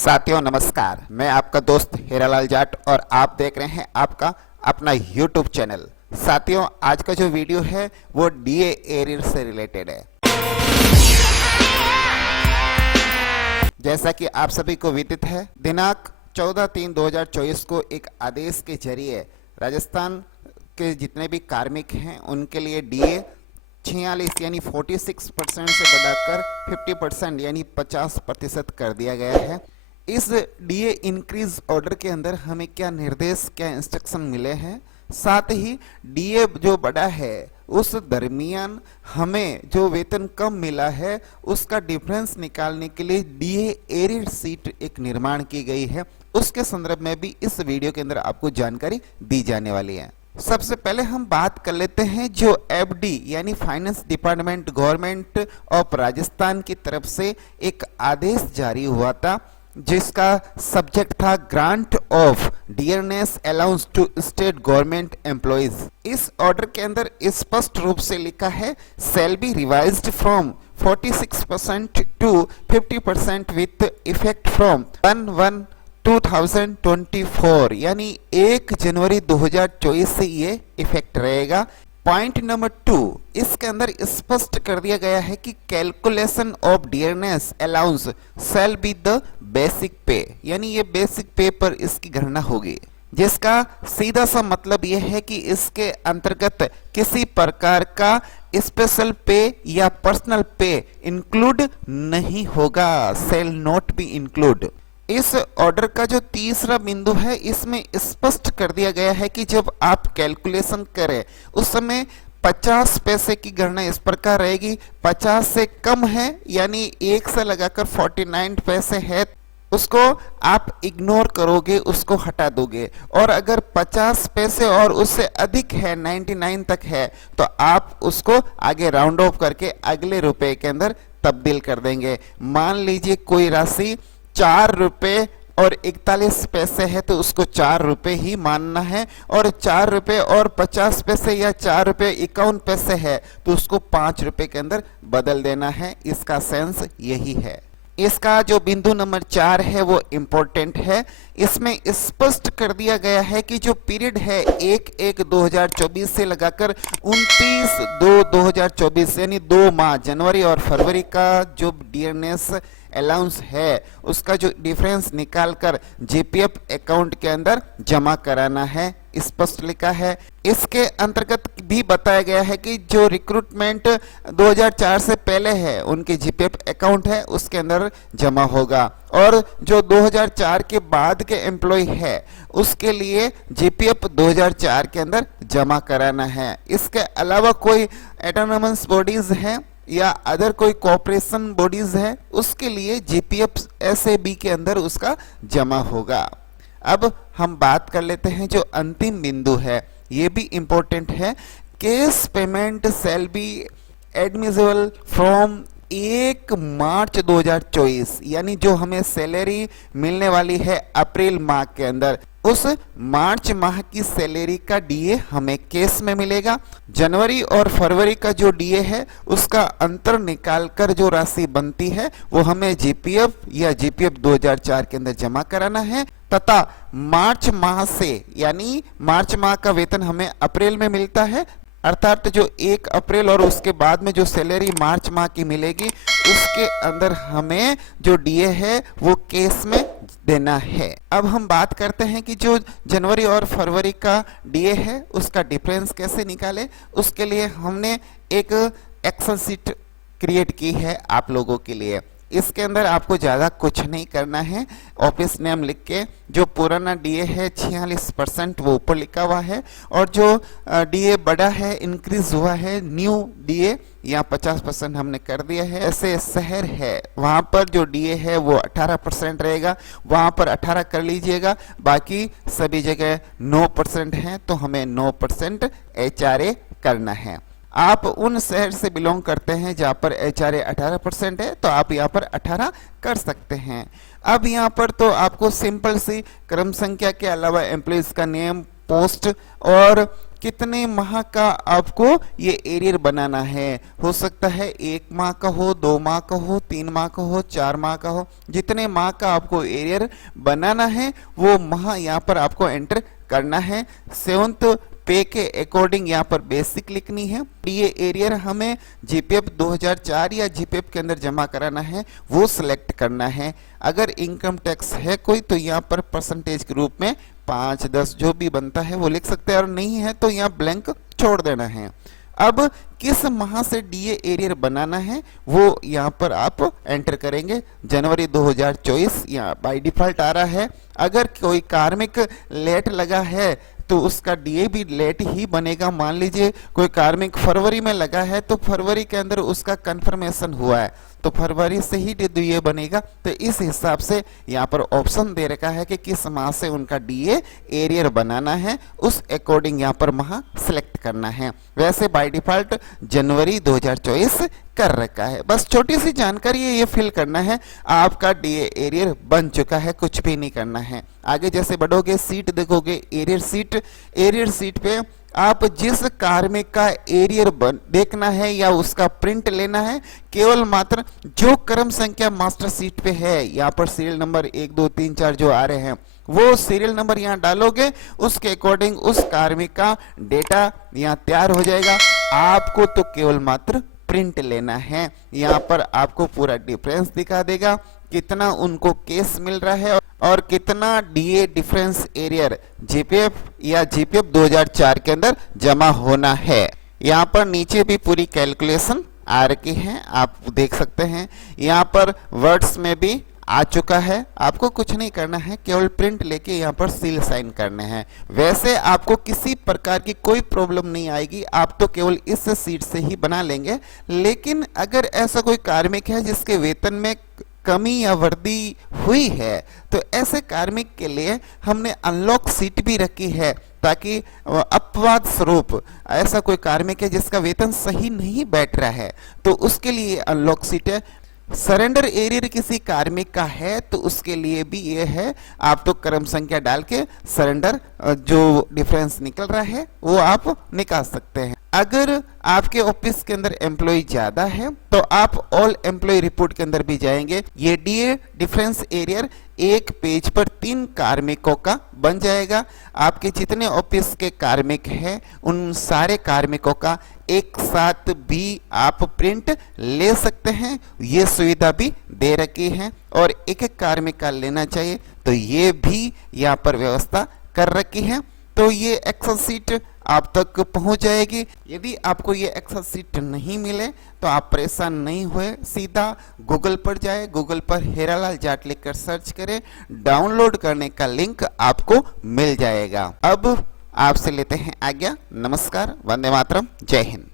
साथियों नमस्कार, मैं आपका दोस्त हीरालाल जाट और आप देख रहे हैं आपका अपना YouTube चैनल। साथियों, आज का जो वीडियो है वो डीए एरियर से रिलेटेड है। जैसा कि आप सभी को विदित है, दिनांक 14/3/2024 को एक आदेश के जरिए राजस्थान के जितने भी कार्मिक हैं उनके लिए डीए 46 यानी 46% से बढ़ाकर 50% यानी 50% कर दिया गया है। इस डीए इंक्रीज ऑर्डर के अंदर हमें क्या निर्देश, क्या इंस्ट्रक्शन मिले हैं, साथ ही डीए जो बढ़ा है उस दरमियान हमें जो वेतन कम मिला है उसका डिफरेंस निकालने के लिए डीए एरियर सीट एक निर्माण की गई है। उसके संदर्भ में भी इस वीडियो के अंदर आपको जानकारी दी जाने वाली है। सबसे पहले हम बात कर लेते हैं जो एफडी यानी finance department government of Rajasthan की तरफ से एक आदेश जारी हुआ था जिसका सब्जेक्ट था grant of dearness allowance to state government employees. इस ऑर्डर के अंदर स्पष्ट रूप से लिखा है shall be revised from 46% to 50% with effect from 1/1/2024 यानी 1 जनवरी 2024 से ये इफेक्ट रहेगा। पॉइंट नंबर 2, इसके अंदर स्पष्ट कर दिया गया है कि calculation of dearness allowance shall be the basic पे, यानी ये बेसिक पे पर इसकी गणना होगी, जिसका सीधा सा मतलब यह है कि इसके अंतर्गत किसी प्रकार का स्पेशल पे या पर्सनल पे इंक्लूड नहीं होगा, शैल नॉट बी इंक्लूड। इस ऑर्डर का जो तीसरा बिंदु है इसमें स्पष्ट कर दिया गया है कि जब आप कैलकुलेशन करें उस समय 50 पैसे की गणना इस प्रकार रहेगी, 50 से कम है यानी 1 से लगाकर 49 पैसे है उसको आप इग्नोर करोगे, उसको हटा दोगे, और अगर 50 पैसे और उससे अधिक है 99 तक है तो आप उसको आगे राउंड ऑफ करके अगले रुपए के अंदर तब्दील कर देंगे। मान लीजिए कोई राशि 4 रुपए और 41 पैसे है तो उसको 4 रुपए ही मानना है, और 4 रुपए और 50 पैसे या 4 रुपए 51 पैसे है तो उसको 5 रुपए के अंदर बदल देना है। इसका सेंस यही है। इसका जो बिंदु नंबर 4 है वो इंपॉर्टेंट है। इसमें स्पष्ट कर दिया गया है कि जो पीरियड है 1/1/2024 से लगाकर 29/2/2024 यानी 2 माह जनवरी और फरवरी का जो डियरनेस अलाउंस है उसका जो डिफरेंस निकालकर जीपीएफ अकाउंट के अंदर जमा कराना है, स्पष्ट लिखा है। इसके अंतर्गत भी बताया गया है कि जो रिक्रूटमेंट 2004 से पहले है उनके जीपीएफ अकाउंट है उसके अंदर जमा होगा, और जो 2004 के बाद के एम्प्लॉय है उसके लिए जीपीएफ 2004 के अंदर जमा कराना है। इसके अलावा कोई ऑटोनोमस बॉडीज हैं या अदर कोई कॉर्पोरेशन बॉडीज है उसके लिए जीपीएफ एसएबी के अंदर उसका जमा होगा। अब हम बात कर लेते हैं जो अंतिम बिंदु है, ये भी इंपॉर्टेंट है। Cash payment shall be admissible from 1 मार्च 2024 यानी जो हमें सैलरी मिलने वाली है अप्रैल माह के अंदर, उस मार्च माह की सैलरी का डीए हमें कैश में मिलेगा। जनवरी और फरवरी का जो डीए है उसका अंतर निकालकर जो राशि बनती है वो हमें जीपीएफ या जीपीएफ 2004 के अंदर जमा कराना है, तथा मार्च माह से यानी मार्च माह का वेतन हमें अप्रैल में मिलता है, अर्थात जो 1 अप्रैल और उसके बाद में जो सैलरी मार्च माह की मिलेगी उसके अंदर हमें जो डीए है वो कैश में देना है। अब हम बात करते हैं कि जो जनवरी और फरवरी का डीए है उसका डिफरेंस कैसे निकाले। उसके लिए हमने एक एक्सेल शीट क्रिएट की है आप लोगों के लिए। इसके अंदर आपको ज़्यादा कुछ नहीं करना है, ऑफिस नेम लिख के जो पुराना डीए है 46% वो ऊपर लिखा हुआ है, और जो डीए बढ़ा है इंक्रीज हुआ है न्यू डीए या 50% हमने कर दिया है। ऐसे शहर है वहाँ पर जो डीए है वो 18% रहेगा, वहाँ पर 18 कर लीजिएगा, बाकी सभी जगह 9% है तो हमें 9% एचआरए करना है। आप उन शहर से बिलोंग करते हैं जहां पर एचआरए 18% है तो आप यहां पर 18 कर सकते हैं। अब यहां पर तो आपको सिंपल सी क्रम संख्या के अलावा एम्प्लॉइज का नेम, पोस्ट और कितने माह का आपको ये एरियर बनाना है। हो सकता है 1 माह का हो, 2 माह का हो, 3 माह का हो, 4 माह का हो। जितने माह का आपको एरियर बनाना है वो माह यहाँ पर आपको एंटर करना है। 7th पे के अकॉर्डिंग यहाँ पर बेसिक लिखनी है। ये एरियर हमें जीपीएफ 2004 या जीपीएफ के अंदर जमा कराना है, वो सिलेक्ट करना है। अगर इनकम टैक्स है कोई तो यहाँ पर परसेंटेज के रूप में 5, 10 जो भी बनता है वो लिख सकते हैं, और नहीं है तो यहाँ ब्लैंक छोड़ देना है। अब किस माह से डीए एरियर बनाना है वो यहाँ पर आप एंटर करेंगे। जनवरी 2024 यहाँ बाय डिफॉल्ट आ रहा है। अगर कोई कार्मिक लेट लगा है तो उसका डीए भी लेट ही बनेगा। मान लीजिए कोई कार्मिक फरवरी में लगा है तो फरवरी के अंदर उसका कंफर्मेशन हुआ है तो फरवरी से ही डीए बनेगा। तो इस हिसाब से यहाँ पर ऑप्शन दे रखा है कि किस माह से उनका डीए एरियर बनाना है, उस अकॉर्डिंग यहाँ पर माह सिलेक्ट करना है। वैसे बाय डिफॉल्ट जनवरी 2024 कर रखा है। बस छोटी सी जानकारी है, ये फिल करना है। आपका डीए एरियर बन चुका है, कुछ भी नहीं करना है। आगे जैसे बढ़ोगे सीट देखोगे, एरियर सीट पे आप जिस कार्मिक का एरियर देखना है या उसका प्रिंट लेना है, केवल मात्र जो क्रम संख्या मास्टर सीट पे है, यहाँ पर सीरियल नंबर 1, 2, 3, 4 जो आ रहे हैं वो सीरियल नंबर यहाँ डालोगे, उसके अकॉर्डिंग उस कार्मिक का डेटा यहाँ तैयार हो जाएगा। आपको तो केवल मात्र प्रिंट लेना है। यहाँ पर आपको पूरा डिफरेंस दिखा देगा, कितना उनको केस मिल रहा है और कितना डीए डिफरेंस एरियर जीपीएफ या जीपीएफ 2004 के अंदर जमा होना है। यहाँ पर नीचे भी पूरी कैलकुलेशन आ रखी है, आप देख सकते हैं। यहाँ पर वर्ड्स में भी आ चुका है। आपको कुछ नहीं करना है, केवल प्रिंट लेके यहाँ पर सील साइन करने हैं। वैसे आपको किसी प्रकार की कोई प्रॉब्लम नहीं आएगी, आप तो केवल इस सीट से ही बना लेंगे। लेकिन अगर ऐसा कोई कार्मिक है जिसके वेतन में कमी या वृद्धि हुई है तो ऐसे कार्मिक के लिए हमने अनलॉक सीट भी रखी है, ताकि अपवाद स्वरूप ऐसा कोई कार्मिक है जिसका वेतन सही नहीं बैठ रहा है तो उसके लिए अनलॉक सीट है। सरेंडर एरियर किसी कार्मिक का है तो उसके लिए भी ये है, आप तो क्रम संख्या डाल के सरेंडर जो डिफरेंस निकल रहा है वो आप निकाल सकते हैं। अगर आपके ऑफिस के अंदर एम्प्लॉय ज्यादा है तो आप ऑल एम्प्लॉय रिपोर्ट के अंदर भी जाएंगे। ये डीए डिफरेंस एरियर एक पेज पर 3 कार्मिकों का बन जाएगा। आपके जितने ऑफिस के कार्मिक हैं उन सारे कार्मिकों का एक साथ भी आप प्रिंट ले सकते हैं, ये सुविधा भी दे रखी है। और एक एक कार्मिक का लेना चाहिए तो ये भी यहाँ पर व्यवस्था कर रखी है। तो ये एक्सेल सीट आप तक पहुंच जाएगी। यदि आपको ये एक्सेल सीट नहीं मिले तो आप परेशान नहीं हुए, सीधा गूगल पर जाए, गूगल पर हीरालाल जाट लिखकर सर्च करें, डाउनलोड करने का लिंक आपको मिल जाएगा। अब आपसे लेते हैं आज्ञा। नमस्कार, वंदे मातरम, जय हिंद।